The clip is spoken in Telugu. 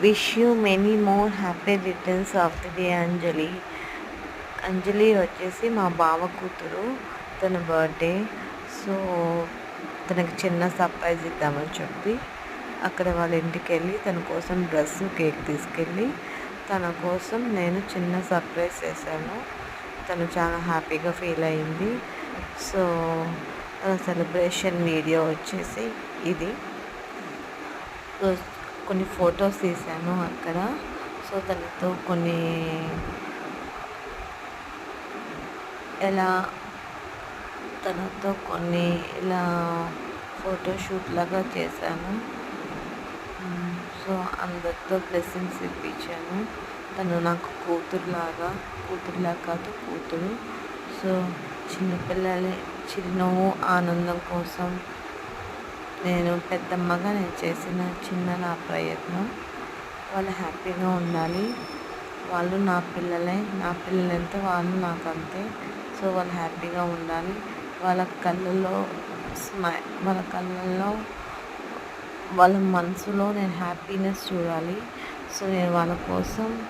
Wish you many more happy returns of the day Anjali. Anjali వచ్చేసి మా బావ కూతురు, తన బర్త్డే. సో తనకి చిన్న సర్ప్రైజ్ ఇద్దామని చెప్పి అక్కడ వాళ్ళ ఇంటికి వెళ్ళి తన కోసం డ్రెస్సు కేక్ తీసుకెళ్ళి తన కోసం నేను చిన్న సర్ప్రైజ్ చేశాను. తను చాలా హ్యాపీగా ఫీల్ అయింది. సో సెలబ్రేషన్ వీడియో వచ్చేసి ఇది. సో కొన్ని ఫొటోస్ తీశాను అక్కడ. సో తనతో కొన్ని ఇలా ఫోటోషూట్ లాగా చేశాను. సో అందరితో బ్లెస్సింగ్స్ ఇప్పించాను. తను నాకు కూతురులా కాదు కూతురు. సో చిన్నపిల్లల చిరునవ్వు ఆనందం కోసం పెద్దమ్మగా నేను చేసిన నా ప్రయత్నం. వాళ్ళు హ్యాపీగా ఉండాలి. వాళ్ళు నా పిల్లలంటే వాళ్ళు నాకు అంతే. సో వాళ్ళు హ్యాపీగా ఉండాలి. వాళ్ళ కళ్ళల్లో వాళ్ళ మనసులో నేను హ్యాపీనెస్ చూడాలి. సో నేను వాళ్ళ కోసం